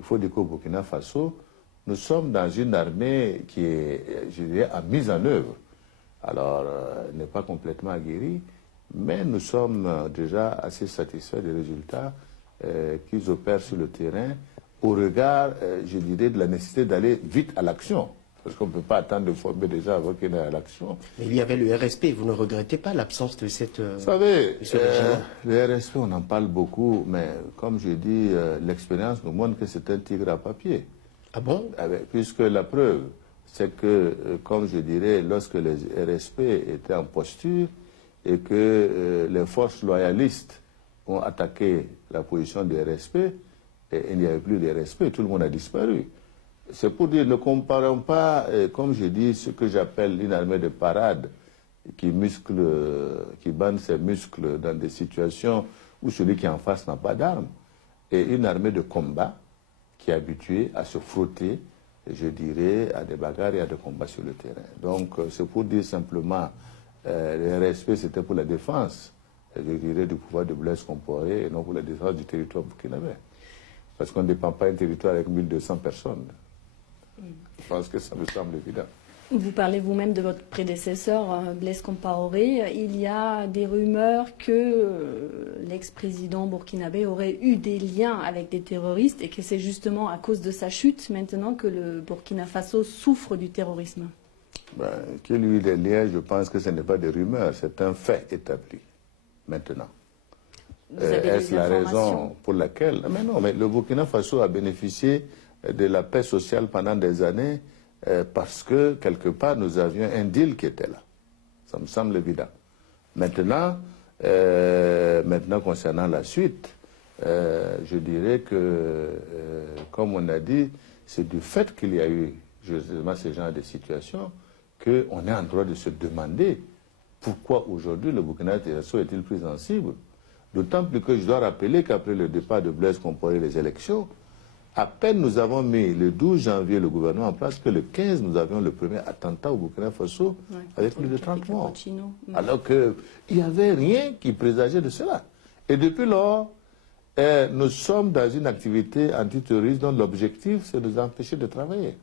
Il faut dire qu'au Burkina Faso, nous sommes dans une armée qui est, je dirais, en mise en œuvre. Alors, elle n'est pas complètement aguerrie, mais nous sommes déjà assez satisfaits des résultats qu'ils opèrent sur le terrain au regard, je dirais, de la nécessité d'aller vite à l'action. Parce qu'on ne peut pas attendre de former des gens avant qu'il y ait à l'action. Mais il y avait le RSP, vous ne regrettez pas l'absence de cette... Vous savez, le RSP, on en parle beaucoup, mais comme je dis, l'expérience nous montre que c'est un tigre à papier. Ah bon? Puisque la preuve, c'est que, comme je dirais, lorsque les RSP étaient en posture et que les forces loyalistes ont attaqué la position des RSP, et il n'y avait plus de RSP, tout le monde a disparu. C'est pour dire, ne comparons pas, comme je dis, ce que j'appelle une armée de parade qui bande ses muscles dans des situations où celui qui est en face n'a pas d'armes, et une armée de combat qui est habituée à se frotter, je dirais, à des bagarres et à des combats sur le terrain. Donc, c'est pour dire simplement, le RSP, c'était pour la défense, je dirais, du pouvoir de Blaise Compaoré et non pour la défense du territoire burkinabé. Parce qu'on ne dépend pas d'un territoire avec 1200 personnes. Je pense que ça me semble évident. Vous parlez vous-même de votre prédécesseur, Blaise Compaoré. Il y a des rumeurs que l'ex-président burkinabé aurait eu des liens avec des terroristes et que c'est justement à cause de sa chute maintenant que le Burkina Faso souffre du terrorisme. Qu'il y ait des liens, je pense que ce n'est pas des rumeurs, c'est un fait établi maintenant. Est-ce la raison pour laquelle... Mais non, mais le Burkina Faso a bénéficié de la paix sociale pendant des années parce que, quelque part, nous avions un deal qui était là. Ça me semble évident. Maintenant, concernant la suite, je dirais que, comme on a dit, c'est du fait qu'il y a eu justement ce genre de situation qu'on est en droit de se demander pourquoi aujourd'hui le Burkina Faso est-il plus sensible. D'autant plus que je dois rappeler qu'après le départ de Blaise Compaoré les élections, à peine nous avons mis le 12 janvier le gouvernement en place que le 15 nous avions le premier attentat au Burkina Faso avec plus de 30 morts. Alors qu'il n'y avait rien qui présageait de cela. Et depuis lors, nous sommes dans une activité antiterroriste dont l'objectif c'est de nous empêcher de travailler.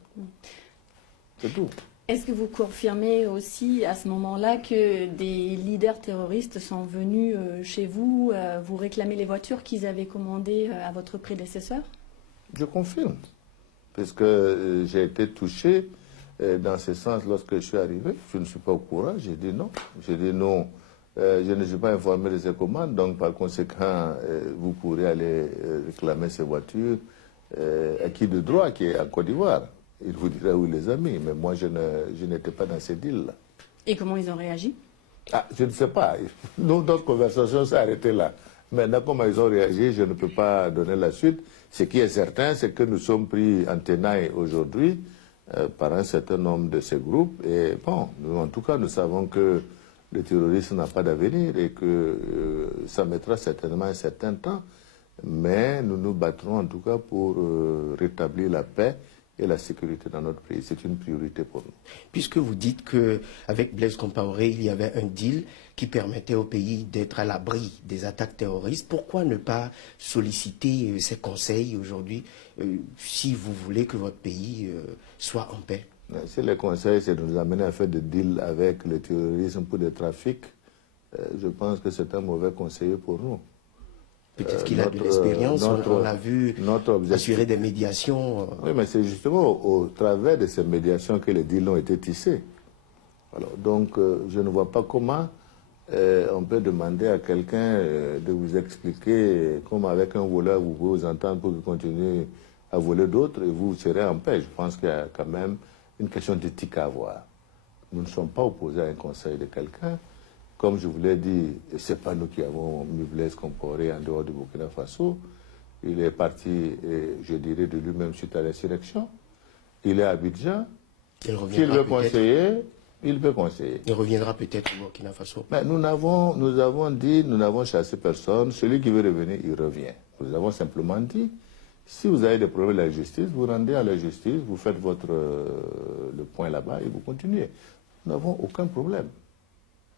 C'est tout. Est-ce que vous confirmez aussi à ce moment-là que des leaders terroristes sont venus chez vous, vous réclamer les voitures qu'ils avaient commandées à votre prédécesseur? Je confirme, puisque j'ai été touché dans ce sens lorsque je suis arrivé. Je ne suis pas au courant, j'ai dit non. J'ai dit non, je ne suis pas informé de ces commandes, donc par conséquent, vous pourrez aller réclamer ces voitures à qui de droit qui est en Côte d'Ivoire. Il vous dira où les amis, mais moi je n'étais pas dans ces deals-là. Et comment ils ont réagi? Je ne sais pas. Notre conversation s'est arrêtée là. Maintenant, comment ils ont réagi, je ne peux pas donner la suite. Ce qui est certain, c'est que nous sommes pris en tenaille aujourd'hui par un certain nombre de ces groupes. Et bon, nous, en tout cas, nous savons que le terrorisme n'a pas d'avenir et que ça mettra certainement un certain temps. Mais nous nous battrons en tout cas pour rétablir la paix et la sécurité dans notre pays. C'est une priorité pour nous. Puisque vous dites qu'avec Blaise Compaoré, il y avait un deal qui permettait au pays d'être à l'abri des attaques terroristes, pourquoi ne pas solliciter ces conseils aujourd'hui si vous voulez que votre pays soit en paix? Si les conseils, c'est de nous amener à faire des deals avec le terrorisme pour des trafics, je pense que c'est un mauvais conseiller pour nous. Peut-être qu'il a de l'expérience, on l'a vu assurer des médiations. Oui, mais c'est justement au travers de ces médiations que les deals ont été tissés. Alors, donc, je ne vois pas comment on peut demander à quelqu'un de vous expliquer comment avec un voleur vous pouvez vous entendre pour qu'il continue à voler d'autres et vous serez en paix. Je pense qu'il y a quand même une question d'éthique à avoir. Nous ne sommes pas opposés à un conseil de quelqu'un. Comme je vous l'ai dit, ce n'est pas nous qui avons mis Blaise Compaoré en dehors du Burkina Faso. Il est parti, je dirais, de lui-même suite à l'insurrection. Il est à Abidjan. S'il veut conseiller, il peut conseiller. Il reviendra peut-être au Burkina Faso. Mais nous avons dit, nous n'avons chassé personne. Celui qui veut revenir, il revient. Nous avons simplement dit, si vous avez des problèmes à la justice, vous rendez à la justice, vous faites le point là-bas et vous continuez. Nous n'avons aucun problème.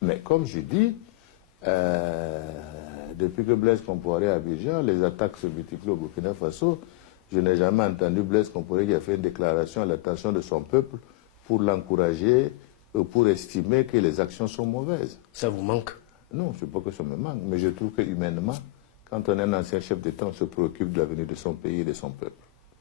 Mais comme je dis, depuis que Blaise Compaoré à Abidjan, les attaques se multiplient au Burkina Faso. je n'ai jamais entendu Blaise Compaoré qui a fait une déclaration à l'attention de son peuple pour l'encourager, pour estimer que les actions sont mauvaises. Ça vous manque? Non, je ne sais pas que ça me manque, mais je trouve que humainement, quand on est un ancien chef d'État, on se préoccupe de l'avenir de son pays et de son peuple.